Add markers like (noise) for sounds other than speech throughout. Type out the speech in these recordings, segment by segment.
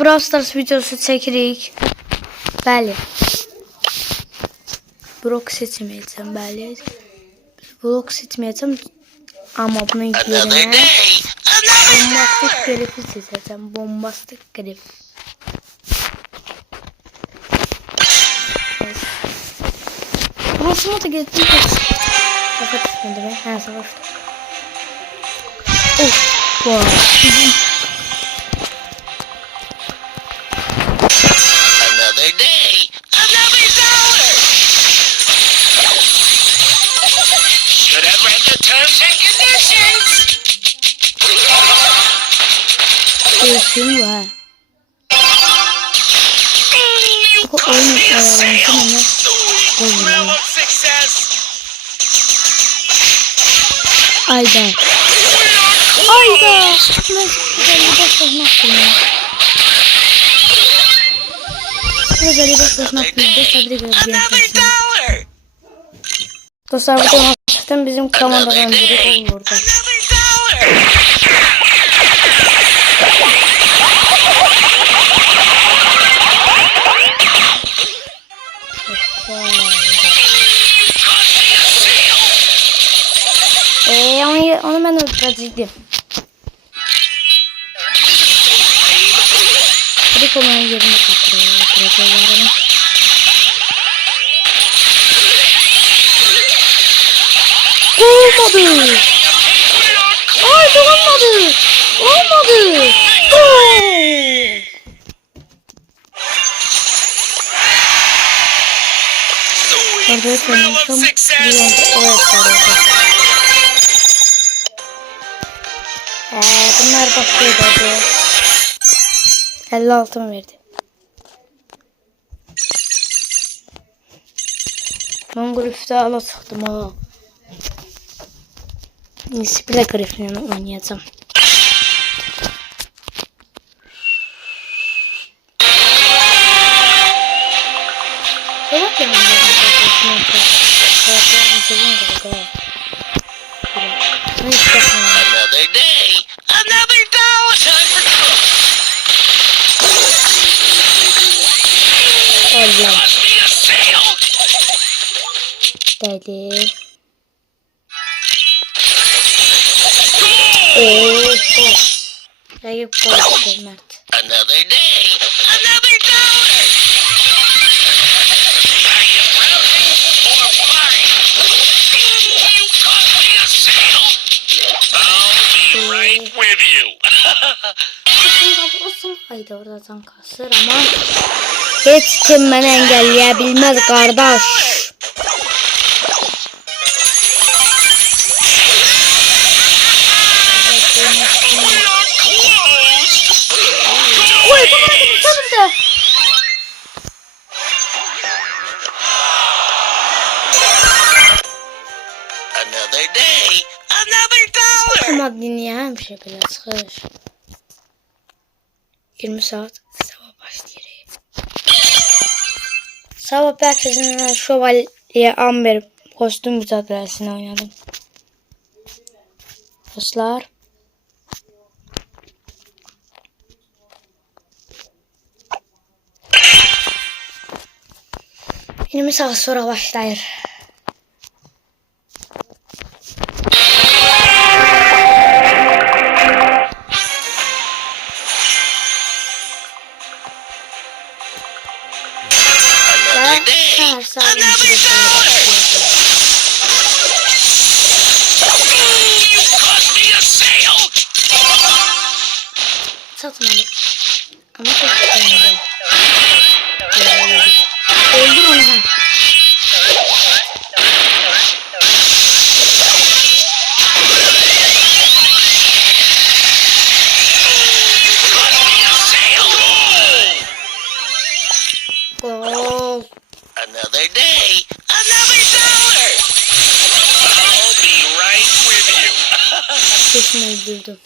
Brawl Stars videosu çəkirik. Bəli. Blok seçməyəcəm, bəli. Blok seçməyəcəm. Amma bunun yerinə bombastik grifi seçəcəm. Bombastik grif. Burasına da getdim. Savaş tutmadı be. Ha savaş tutmadı. Of. Değişim var. Bu oyun me a sale. ayarlamasını ne? Sweet Oyun smell oyun. of success. Ayda. Ayda. Ben güzel bir başlasmak istiyorum. Güzel bir başlasmak istiyorum. Sabri gözü Another dollar. Dostlar bu da bizim komandadan biri day, Eee onu, ben öldürecektim. Bir komanın yerini kaptırıyor. Bırakıyorlar onu. Olmadı. Ay olmadı. Olmadı. Gol. Sweet Orada smell of tanımışım. Bunlar başlıyor dedi. 56 mı verdi? Ben grifte ala çıktım ha. Neyse grifle oynayacağım. Ayıp kaldı Mert. Another day, another dollar. Right with you. Haydi oradan kasır ama hiç kim beni engelleyebilmez kardeş. Day, another dollar. Ama dinleyen bir şekilde çıkış. 20 saat sabah başlayır. Sabah herkesin şövalye amber kostüm mücadelesini oynadım. Dostlar. Yirmi saat sonra başlayır. Öldürdüm.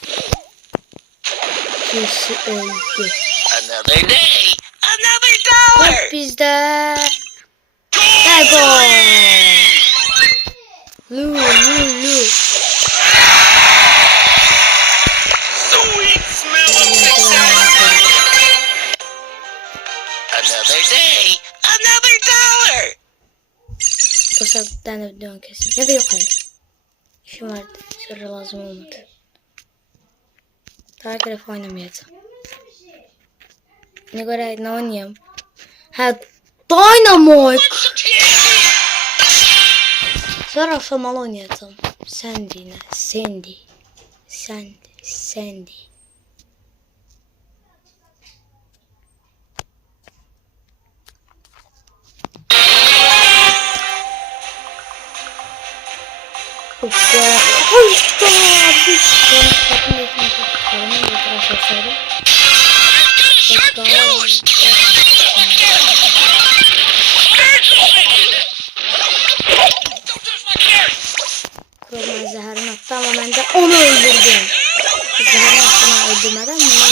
Kesin öldü. Another day, another dollar. Hep bizde. Ve gol. Lu lu lu. Another day, another dollar. Yoksa bir tane videom kesin. Ya da yok hayır. İşim vardı. Sonra lazım olmadı. Kere oynamayacağım. Ne göre ne oynayayım? Ha Dynamite. Sonra Femal oynayacağım. Sandy ne? Sandy. Sandy. Sandy. My carrots. Kurban zehrini attı de onu öldürdüm. Zehrini attığını öldürmeden ben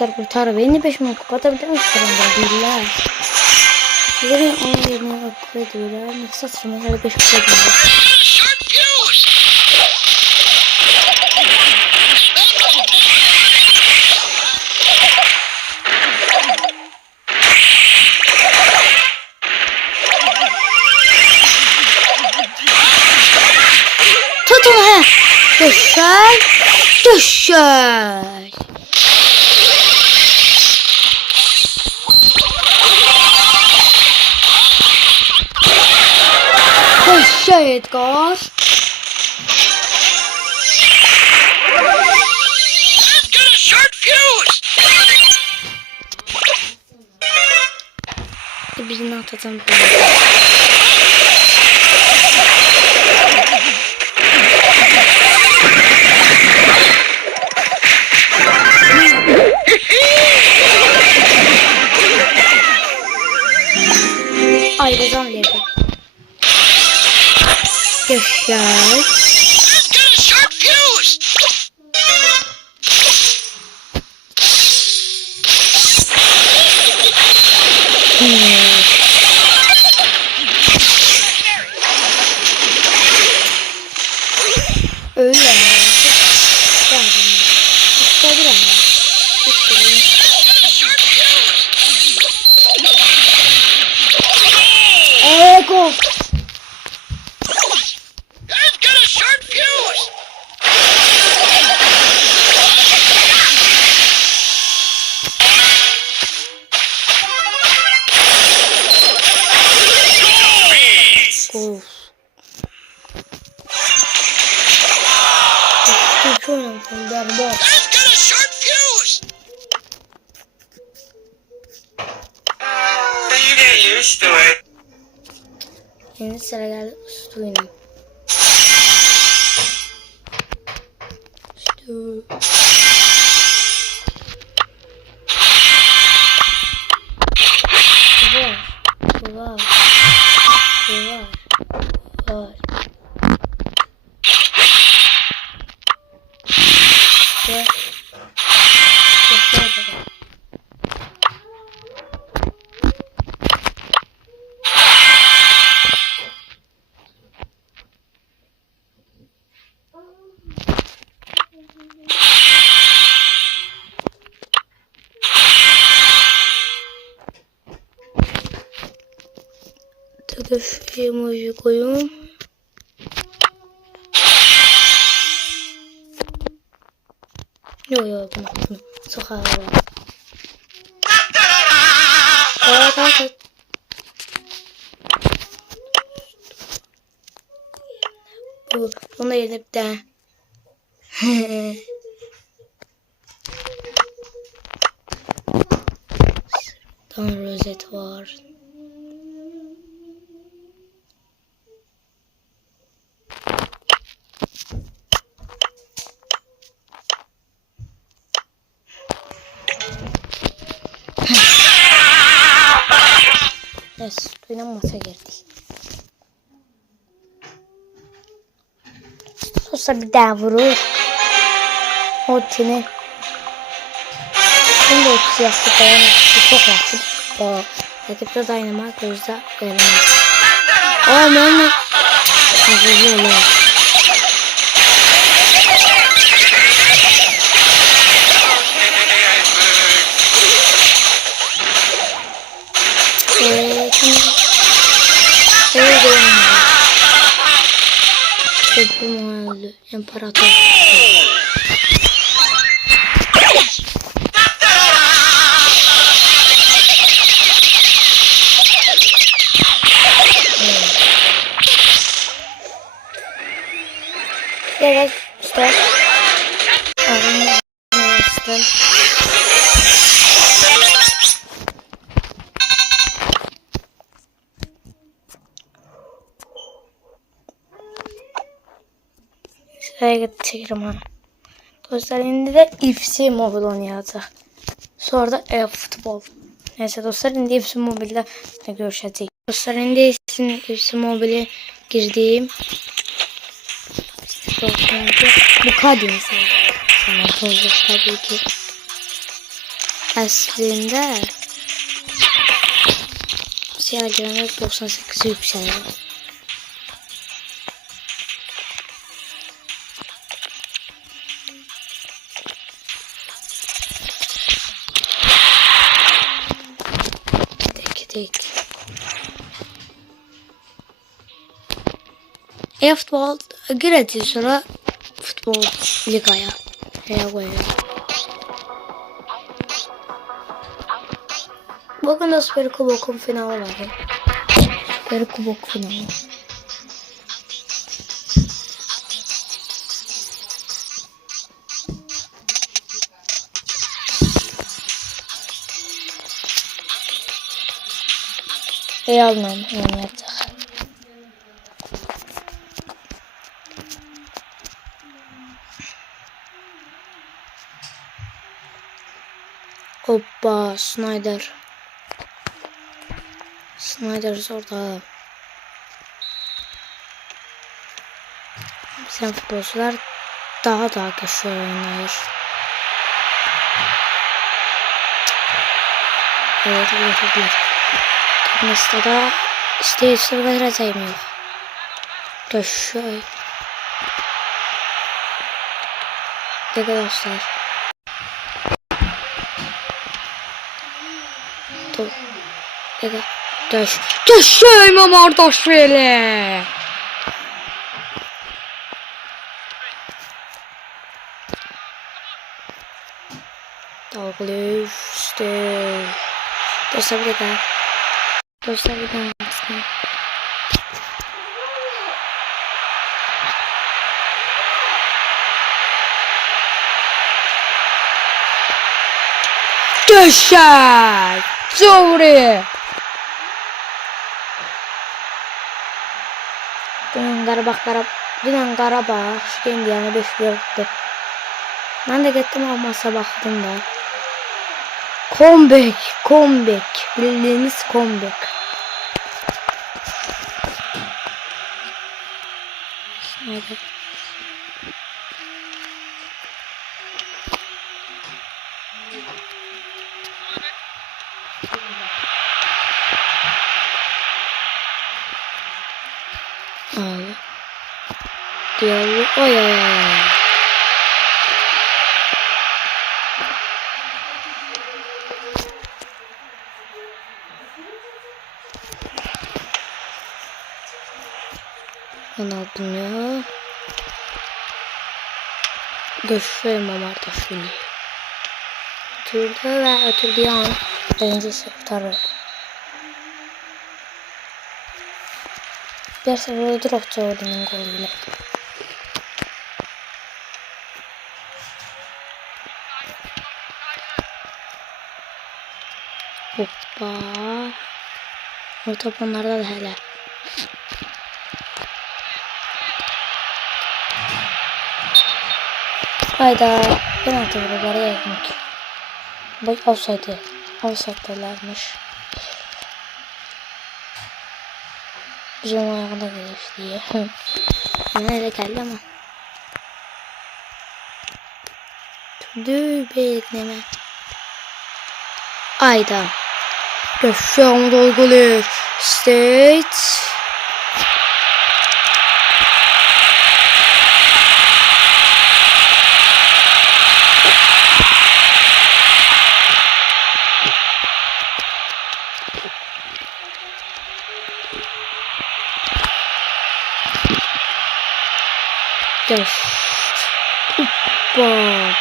render savaşlar kurtar beni peşime kapatabilir misin render değiller. Bizlerin onun yerine upgrade ediyorlar. Mixat sürmeleri peşime ediyorlar. Sharp fuse. Tutun. Düşer. Düşer. Edgar. Fuse. Birini atacağım. Ayrıcan verdi. Hiç oynamışım berbat. I've got a short fuse. You get used to it. Yeni sıra geldi suyuna. Su. Tıkır şu emoji koyun. Yo yo bunu bunu sokağa var. Evet evet. Bu bunu yerine bir daha. (laughs) Tam rozet var. Suyuna masa girdik. Sosa bir daha vurur. Otini. Şimdi otuz yaşlı dayanır. Çok yakın. O. Rakipte dayanamak gözde göremez. Aa ben mi? Hazırlı olur. emperador. Şuraya çekerim ha. Dostlar şimdi de FC Mobile oynayacak. Sonra da e-futbol. Neyse dostlar şimdi FC Mobile'de görüşeceğiz. Dostlar şimdi sizin FC Mobile'e girdiğim bu kadim sana tozlu tabii ki. Aslında siyah gönül 98 yükseldi. E-futbol gireceğiz sonra futbol ligaya. Veya koyuyor. Bugün de Süper Kubok'un finali var. Süper Kubok finali. Real'la oynayacak. Hoppa Snyder. Snyder orada. Bizim futbolcular daha daha güçlü oynuyor. Evet, evet. Mesela da işte vereceğim yok. Köşe. Arkadaşlar. Ega. Döş. Döşeyim Mardaşvili. Dalgalı işte. Dostlar bir daha. Dostlar bir daha. baksana. Döşek. Doğru. Dünən Qarabağ, Qarabağ, dünən Qarabağ, diyana 5-1 oldu. Mən də getdim almasa baxdım da. Comeback, comeback. Bildiğiniz comeback. Hadi. Abi. Diyalog. Ay ay ay. ay. Ronaldinho. Göstereyim Mamardaşvili. Ötürdü ve ötürdüğü an birincisi kurtarır. Bir sefer drop Jordan'ın golüyle. Hoppa. O top onlarda da hele. Hayda. Penaltı vurdular yakın ki. Bak offside. Offside'larmış. Bizim ayağına gelmiş diye. (laughs) Bana öyle geldi ama. Türdü bekleme. Ayda. Gösterme dolgulu. State. Göz. Hoppa.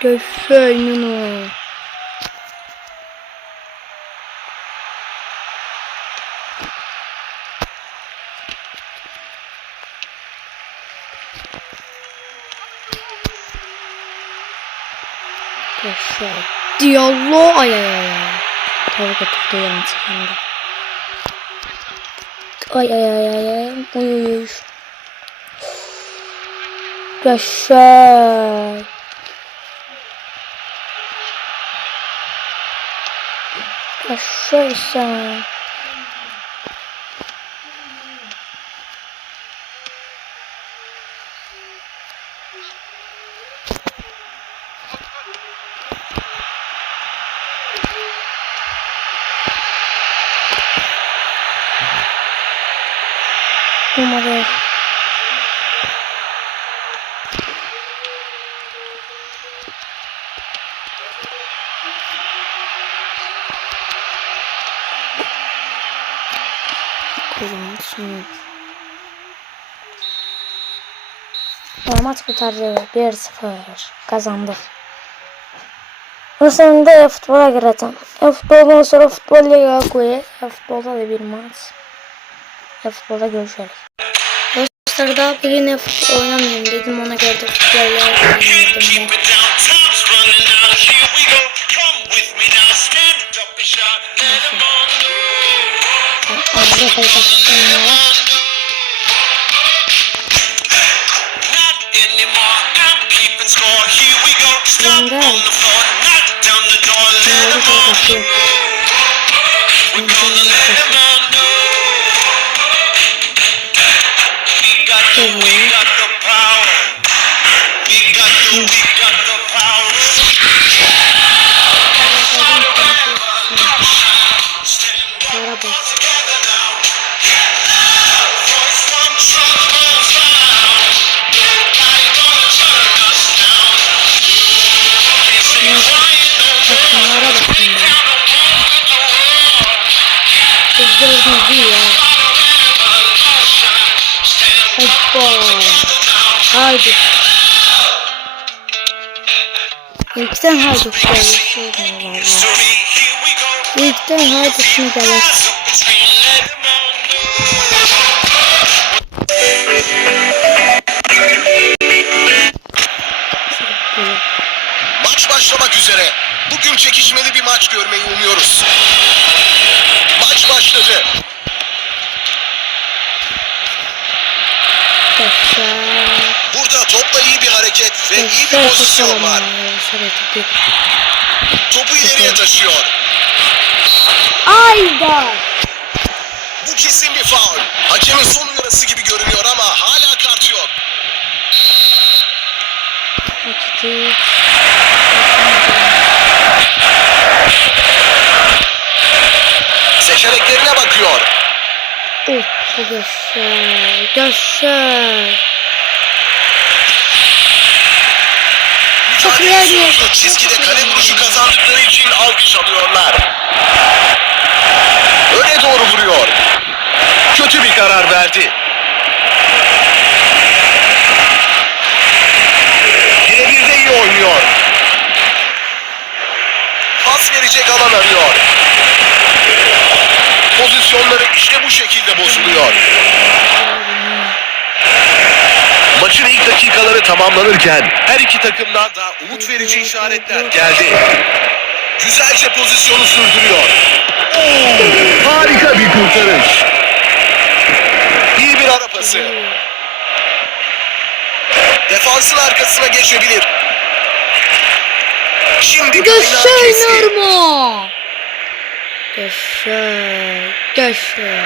Göster Nuno. Göster. Diallo ay ay ay ay. Tabii götürdü yan çıkanda. Ay ay ay ay ay. Uy uy uy. Göster. Göster sen. Maç kurtardı 1-0 kazandık. Nasıl da futbola gireceğim. Futboldan sonra futbol liga koyuyor. Futbolda da bir maç. Futbolda görüşürüz. Dostlar daha bugün futbol oynamayayım dedim ona göre de futbolla oynaydım Keep ben. it on the floor. Knock down the door. Let Arada 'em all Haydi. İlkten haydi go. İlkten haydi all know. Maç başlamak üzere. Bugün çekişmeli bir maç görmeyi umuyoruz. Maç başladı. Hareket ve iyi bir Şöyle pozisyon tutalım var. ya, Şöyle tutayım. Topu ileriye taşıyor. Ayda. Bu kesin bir faul. Hakemin son uyarısı gibi görünüyor ama hala kart yok. Vakiti. Seçeneklerine bakıyor. Oh, çok yaşa. Yaşa. Çok iyi Mücadelesi oynuyor. sonucu çizgide kale vuruşu kazandıkları için alkış alıyorlar. Öne doğru vuruyor. Kötü bir karar verdi. Birebir de iyi oynuyor. Pas verecek alan arıyor. Pozisyonları işte bu şekilde bozuluyor. Maçın ilk dakikaları tamamlanırken her iki takımdan da umut verici işaretler geldi. Güzelce pozisyonu sürdürüyor. Harika bir kurtarış. İyi bir ara pası. Defansın arkasına geçebilir. Şimdi kesti. Normo. Yaşa. Yaşa.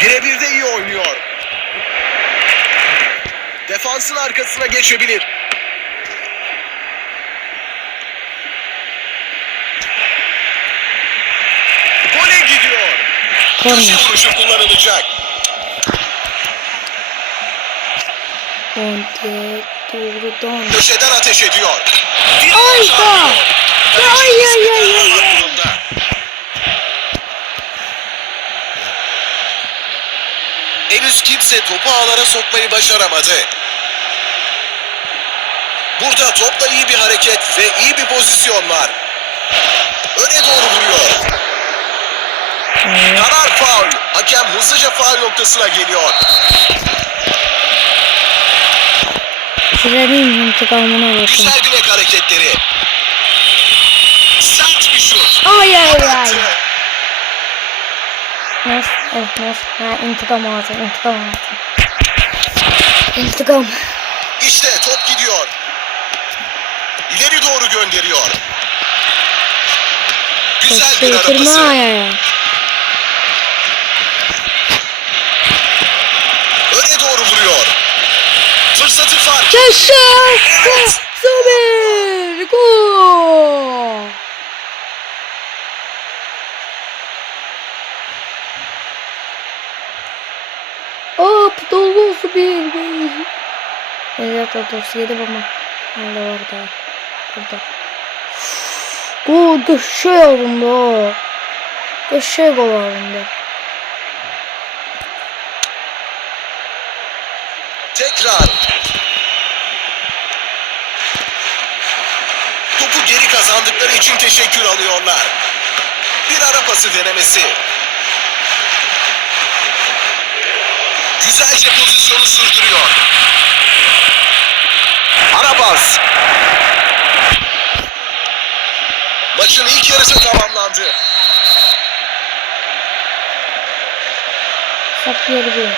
Birebir de iyi oynuyor. Defansın arkasına geçebilir. Gole gidiyor. Korner. vuruşu kullanılacak. Conte. Doğrudan. Köşeden ateş ediyor. Bir Ay. Ay ay ay ay. Kimse topu ağlara sokmayı başaramadı. Burada topla iyi bir hareket ve iyi bir pozisyon var. Öne doğru vuruyor. Karar faul. Hakem hızlıca faul noktasına geliyor. Sürenin intikamına bakın. Güzel bilek hareketleri. Sert bir şut. Ay ay ay. Nasıl? Evet nasıl? Ha intikam aldı. İntikam aldı. İntikam. İşte top gidiyor. İleri doğru gönderiyor. Güzel bir ara Kırma pası. ayağı. Öne doğru vuruyor. Fırsatı fark. Yaşa! Evet. Sober! Gol! Dolusu bir bir. Evet otobüs yedi baba. Nerede orada? Burada. Gol köşe alındı. Gol alındı. Tekrar. Topu geri kazandıkları için teşekkür alıyorlar. Bir ara pası denemesi. Güzelce pozisyonu sürdürüyor. Ara pas. Maçın ilk yarısı tamamlandı. Yeri bir.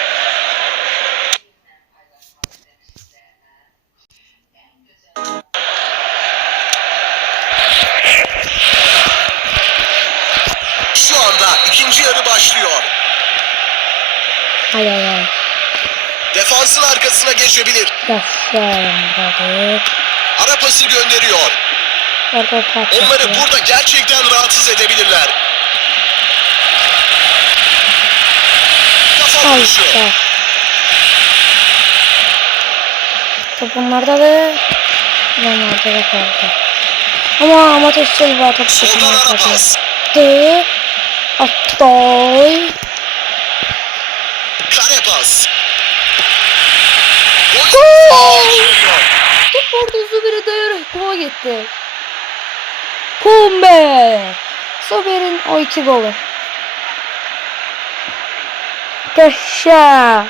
Şu anda ikinci yarı başlıyor. Ay ay ay. Defansın arkasına geçebilir. Hadi. Ara pası gönderiyor. Onları burada gerçekten rahatsız edebilirler. Kafa vuruşu. Top onlarda ve onlarda da kaldı. Ama amatör Silva top Soldan takımına ara kaldı. pas. Attı. Attı. Kare pas. Gol. Gol! geliyor. Top ordusu biri dayarak gol gitti. Kumbe. Sober'in o iki golü. Yaşa.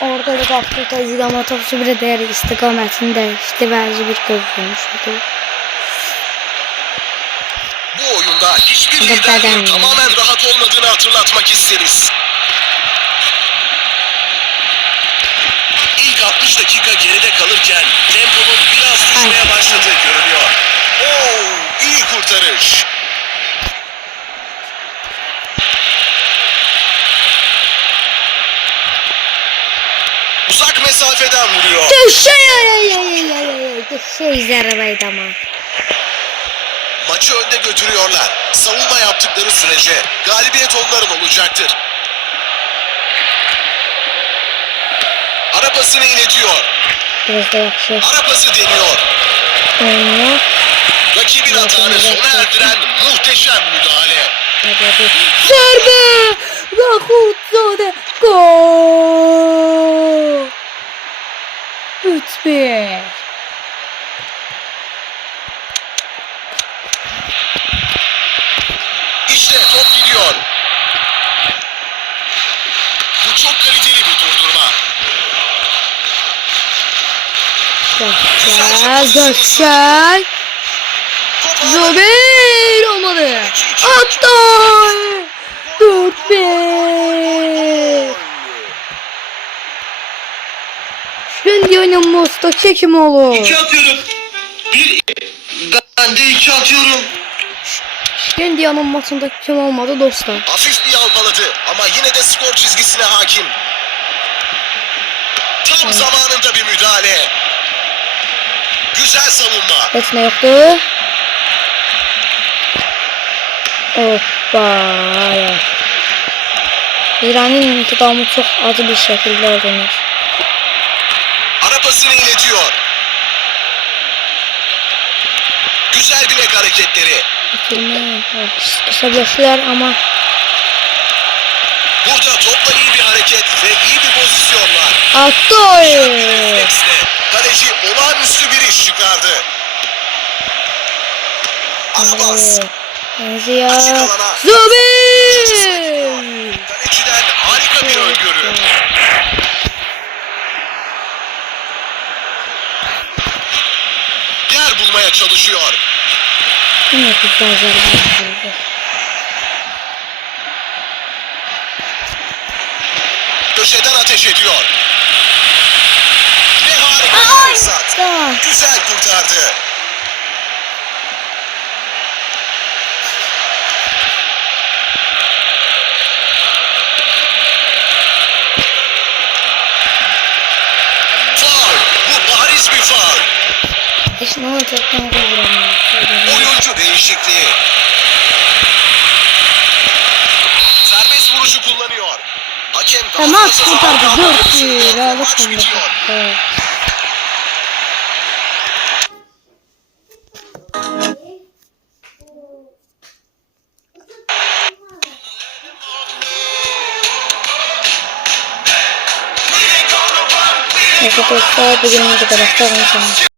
Orada bir baktık azıcık ama topçu bir değer istikametini değişti ve bir göz oldu. Bu oyunda hiçbir beden. tamamen rahat olmadığını hatırlatmak isteriz. 60 dakika geride kalırken temponun biraz düşmeye başladığı görünüyor. Oo, iyi kurtarış. Uzak mesafeden vuruyor. Ay ay ay ay ay. Düşey zarabaydı ama. Maçı önde götürüyorlar. Savunma yaptıkları sürece galibiyet onların olacaktır. Arapasını iletiyor. Biraz da yakışıyor. Arapası deniyor. Oynuyor. Rakibin hatanı sona erdiren muhteşem müdahale. Zerbe! Rakutzade! Gol! 3-1. İşte top gidiyor. Bu çok kaliteli bir durdurma. Top ağlara- Zubir olmadı. Hatta 4-1. Şimdi oynanmazda çekim olur. İki atıyorum. Bir. Ben de iki atıyorum. Şimdi yanın maçında kim olmadı dostlar. Hafif bir yalpaladı ama yine de skor çizgisine hakim. Tam zamanında bir müdahale. Ne yoktu? Hoppa. İran'ın intikamı çok acı bir şekilde öğrenir. Arapasını iletiyor. Güzel bilek hareketleri. Bitirme. Kısabilirler ama Burada topla iyi bir hareket ve iyi bir pozisyon var. attı. Kaleci olağanüstü bir iş çıkardı. Açık alana. Zubir. Kaleciden harika bir öngörü. Yer bulmaya çalışıyor. Yine güzel yapıldı. Köşeden ateş ediyor. Ne harika bir fırsat. Güzel kurtardı. Faul. Bu bariz bir faul. Olacak ben de vuramıyorum. Oyuncu değişikliği. Serbest vuruşu kullanıyor. Hakem Tamam kurtardı. zaman 4 vermesini 1 aldık şimdi. Evet. Arkadaşlar bugün bu kadar. Kalın